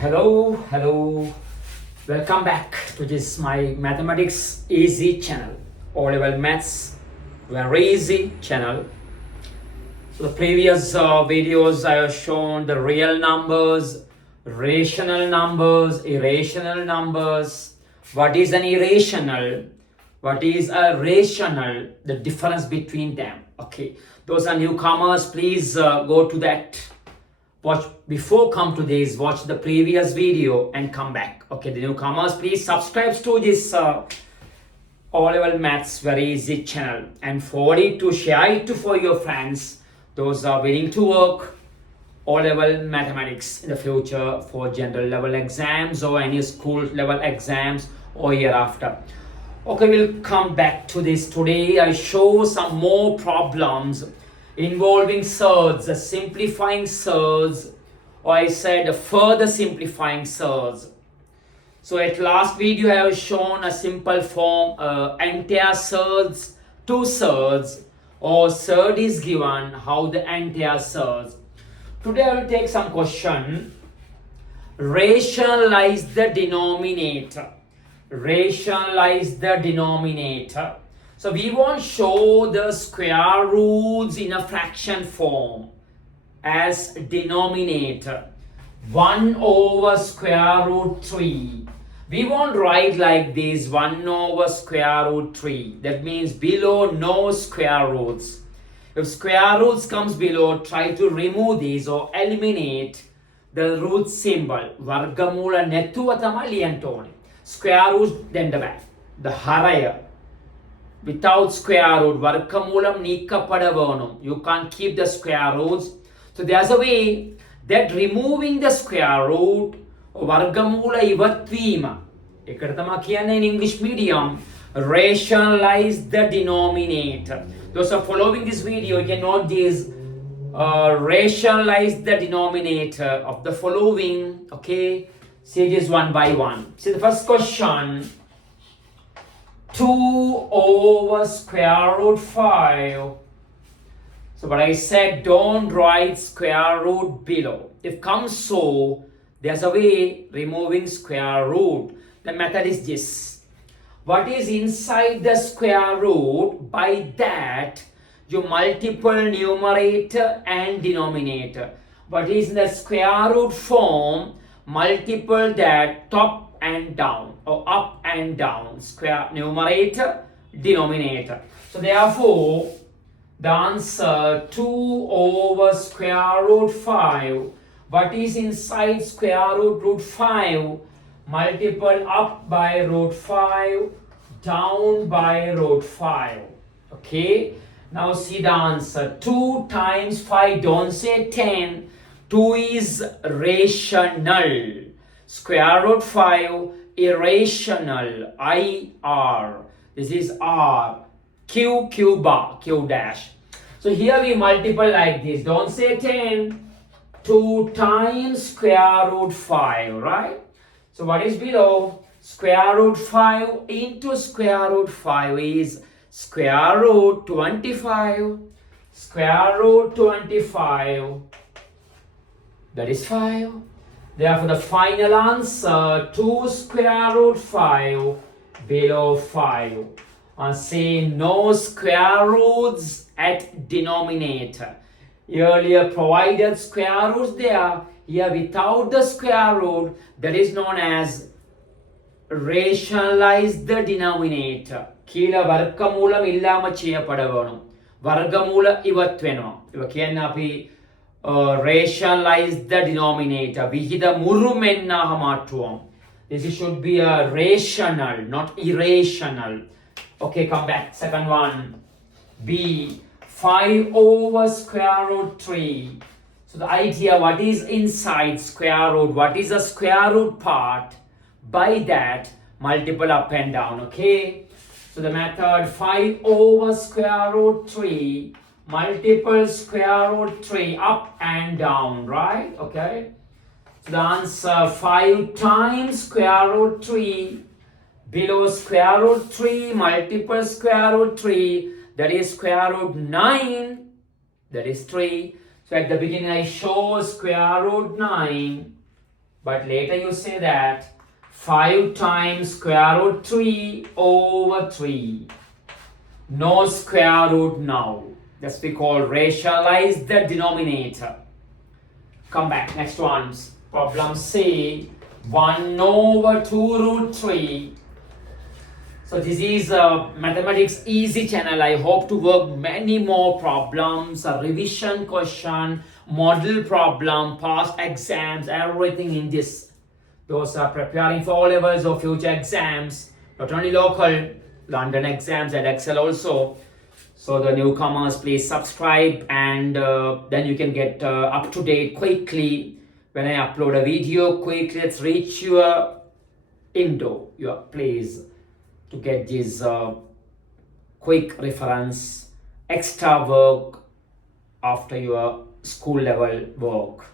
Hello. Welcome back to this my mathematics easy channel. O level maths very easy channel. So the previous videos I have shown the real numbers, rational numbers, irrational numbers. What is an irrational? What is a rational? The difference between them. Okay, those are newcomers. Please go to that. Watch before come to this. Watch the previous video and come back. Okay, the newcomers, please subscribe to this O-level maths very easy channel and forward it to share it to for your friends. Those are willing to work O-level mathematics in the future for general level exams or any school level exams or year after. Okay, we'll come back to this today. I show some more problems involving surds, simplifying surds, or I said further simplifying surds. So at last video I have shown a simple form, entire surds, two surds, or surd is given, how the entire surds. Today I will take some question. Rationalize the denominator. Rationalize the denominator. So we won't show the square roots in a fraction form as denominator. 1 over square root 3. We won't write like this 1 over square root 3. That means below no square roots. If square roots comes below, try to remove these or eliminate the root symbol. Vargamula nettuva thamai liyanna ඕනේ. Square roots then the haraya. Without square root, vargamoolam neekkapada venum. You can't keep the square roots. So there's a way that removing the square root vargamoola ivatveema. Ekata thama kiyanne in English medium. Rationalize the denominator. Those are following this video, you can note this. Rationalize the denominator of the following. Okay, see this one by one. See the first question. 2 over square root 5. So what I said, don't write square root below. If comes so, there's a way removing square root. The method is this. What is inside the square root? By that, you multiple numerator and denominator. What is in the square root form? Multiple that top and down or up and down, square numerator, denominator. So therefore the answer 2 over square root 5. What is inside square root 5? Multiple up by root 5, down by root 5. Okay, now see the answer. 2 times 5, don't say 10. 2 is rational. Square root 5, irrational, IR. This is R. Q bar, Q dash. So here we multiply like this. Don't say 10. 2 times square root 5, right? So what is below? Square root 5 into square root 5 is square root 25. Square root 25. That is 5. Therefore, the final answer 2 square root 5 below 5. And say no square roots at denominator. Earlier provided square roots there. Here without the square root, that is known as rationalize the denominator. Kila vargamoolam illama cheyapada venum. Vargamoola ivat veනවා. Iwa kiyanne api rationalize the denominator. Vihida murumennaha maatruvam. This should be a rational, not irrational. Okay, come back. Second one. B. 5 over square root 3. So the idea, what is inside square root? What is the square root part? By that, multiple up and down. Okay. So the method 5 over square root 3. Multiple square root 3 up and down, right? Okay. So the answer 5 times square root 3 below square root 3 multiple square root 3, that is square root 9, that is 3. So at the beginning I show square root 9 But later you say that 5 times square root 3 over 3. No square root now. That's we call rationalize the denominator. Come back, next one. Problem C, 1 over 2 root 3. So this is a mathematics easy channel. I hope to work many more problems, a revision question, model problem, past exams, everything in this. Those are preparing for all levels of future exams, not only local, London exams and Excel also. So the newcomers, please subscribe, and then you can get up to date quickly when I upload a video. Quickly, let's reach your window, your place, to get this quick reference, extra work after your school level work,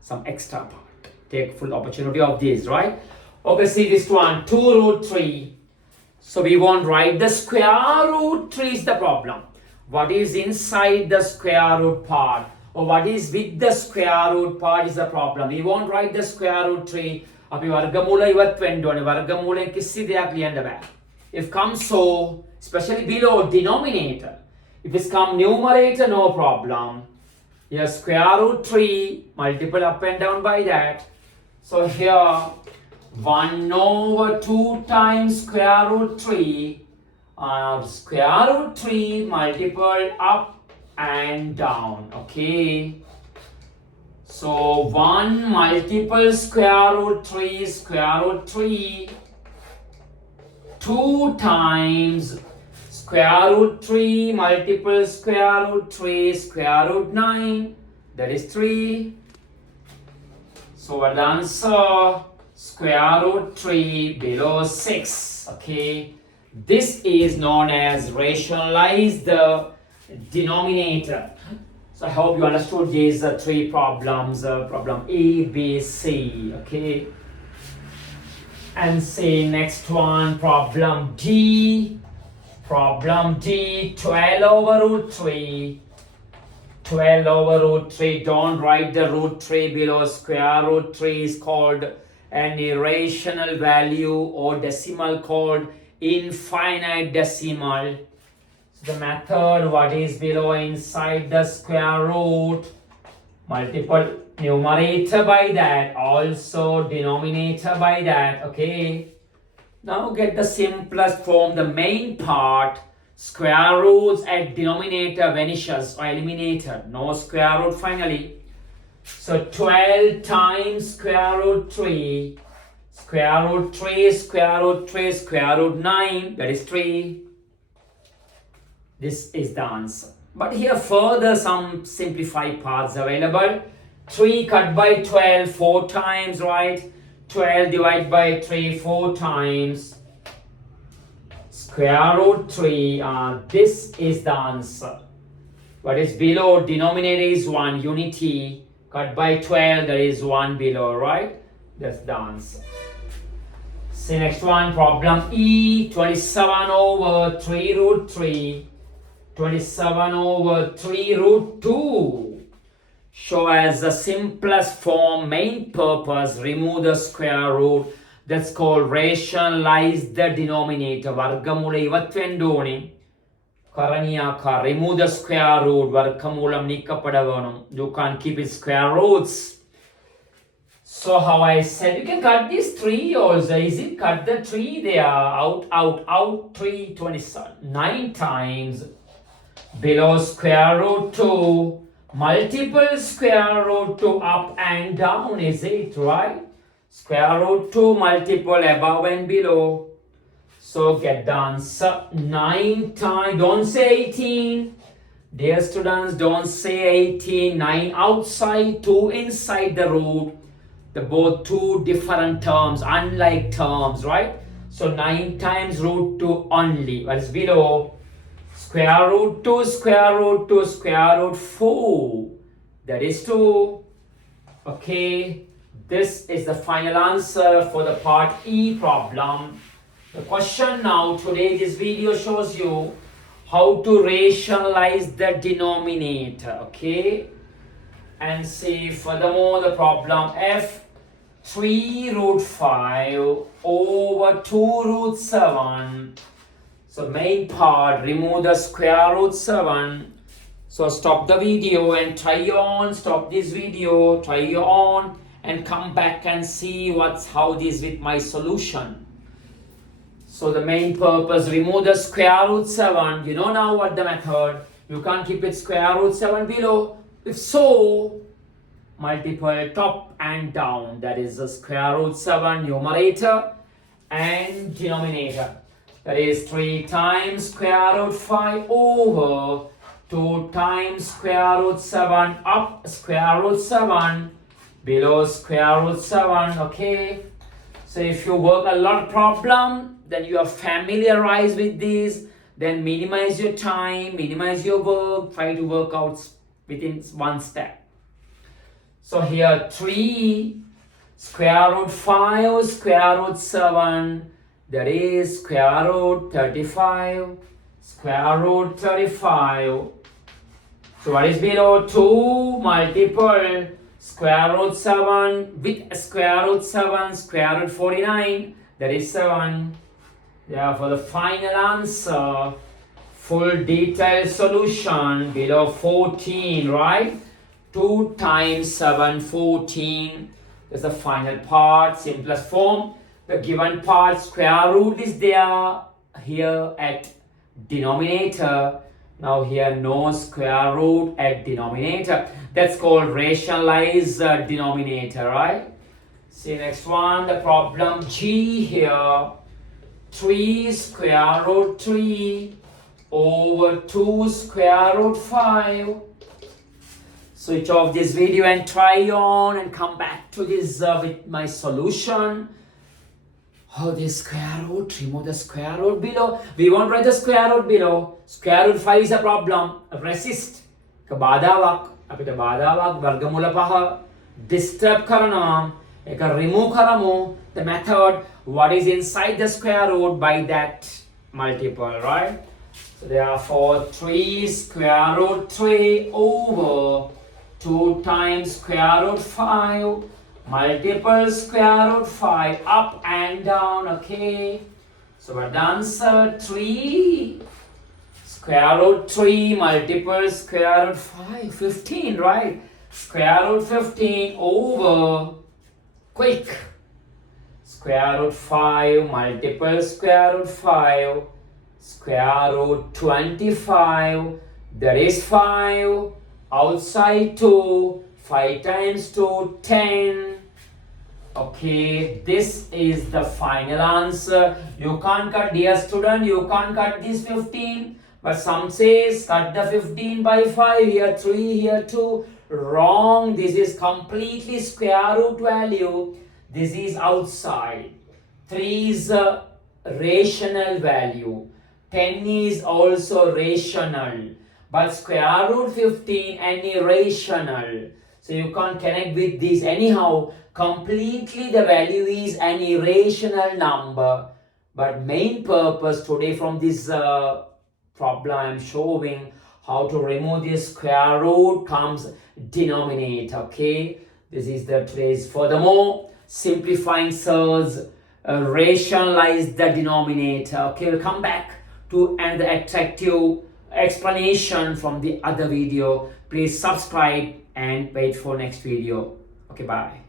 some extra part. Take full opportunity of this, right? Okay, see this one, 2 root 3. So we won't write the square root 3 is the problem. What is inside the square root part, or what is with the square root part is the problem. We won't write the square root 3. අපි වර්ගමූල ඉවත් වෙන්න ඕනේ. වර්ගමූලෙන් කිසි දෙයක් ලියන්න බෑ. If comes so, especially below denominator. If it's come numerator, no problem. Here square root 3, multiple up and down by that. So here 1 over 2 times square root 3. Square root 3 multiple up and down. Okay. So 1 multiple square root 3 square root 3. 2 times square root 3 multiple square root 3 square root 9. That is 3. So what the answer? Square root 3 below 6. Okay. This is known as rationalize the denominator. So I hope you understood these 3 problems. Problem A, B, C. Okay. And say next one, problem D. Problem D, 12 over root 3. 12 over root 3. Don't write the root 3 below. Square root 3 is called an irrational value, or decimal called infinite decimal. So the method, what is below inside the square root, multiple numerator by that, also denominator by that. Okay, now get the simplest form, the main part. Square roots at denominator vanishes or eliminated, no square root finally. So 12 times square root 3, square root 3 square root 3 square root 9, that is 3. This is the answer. But here further some simplified parts available. 3 cut by 12 4 times, right? 12 divided by 3 4 times. Square root 3. This is the answer. What is below denominator is 1, unity. Cut by 12, there is 1 below, right? That's the answer. See next one, problem E, 27 over 3 root 3. 27 over 3 root 2. Show as the simplest form, main purpose, remove the square root. That's called rationalize the denominator. වර්ගමූල ඉවත් වෙන්න ඕනේ. කරණීයාකාර, remove the square root. වර්ගමූලම් නික්කපඩ වෙනවා. You can't keep it square roots. So how I said, you can cut this 3 also. Is it cut the 3 there? Out. 3, 27. 9 times below square root 2. Multiple square root 2 up and down, is it right? Square root 2 multiple above and below. So get the answer. 9 times, don't say 18. Dear students, don't say 18. 9 outside, 2 inside the root. The both 2 different terms, unlike terms, right? So 9 times root 2 only. What is below? Square root 2 square root 2 square root 4. That is 2. Okay. This is the final answer for the part E problem. The question now, today this video shows you how to rationalize the denominator. Okay. And see furthermore the problem F. 3 root 5 over 2 root 7. So main part, remove the square root 7. So stop the video and try on, stop this video, try on and come back and see how this with my solution. So the main purpose, remove the square root 7. You know now what the method. You can't keep it square root 7 below. If so, multiple top and down. That is the square root 7 numerator and denominator. That is 3 times square root 5 over 2 times square root 7 up square root 7 below square root 7. Okay. So if you work a lot problem, then you are familiarized with this. Then minimize your time, minimize your work, try to work out within one step. So here 3 square root 5 square root 7, that is square root 35, square root 35. So what is below? 2 multiple square root 7 with square root 7, square root 49, that is 7. Therefore, the final answer, full detailed solution below 14, right? 2 times 7, 14. That's the final part, simplest form. The given part, square root is there here at denominator. Now here no square root at denominator. That's called rationalize denominator, right? See next one, the problem G here. 3 square root 3 over 2 square root 5. Switch off this video and try on and come back to this with my solution. Oh, this square root, remove the square root below. We won't write the square root below. Square root 5 is a problem. Resist. Kabadawak. Apita badawak. Vargamula paha. Disturb karana. Eka remove karamu. The method, what is inside the square root by that multiple, right? So therefore 3 square root 3 over 2 times square root 5 multiple square root 5 up and down. Okay, so what the answer? 3 square root 3 multiple square root 5, 15, right? Square root 15 over, quick, square root 5 multiple square root 5 square root 25, that is 5, outside 2, 5 times 2, 10. Okay, this is the final answer. You can't cut, dear student, you can't cut this 15, but some says cut the 15 by 5, here 3, here 2. Wrong, this is completely square root value. This is outside. 3 is a rational value. 10 is also rational. But square root 15 any rational. So you can't connect with this. Anyhow, completely the value is an irrational number. But main purpose today from this problem I am showing how to remove this square root comes denominator. Okay, this is the trace. Furthermore, simplifying cells, rationalize the denominator. Okay, we'll come back to an attractive explanation from the other video. Please subscribe and wait for next video. Okay, bye.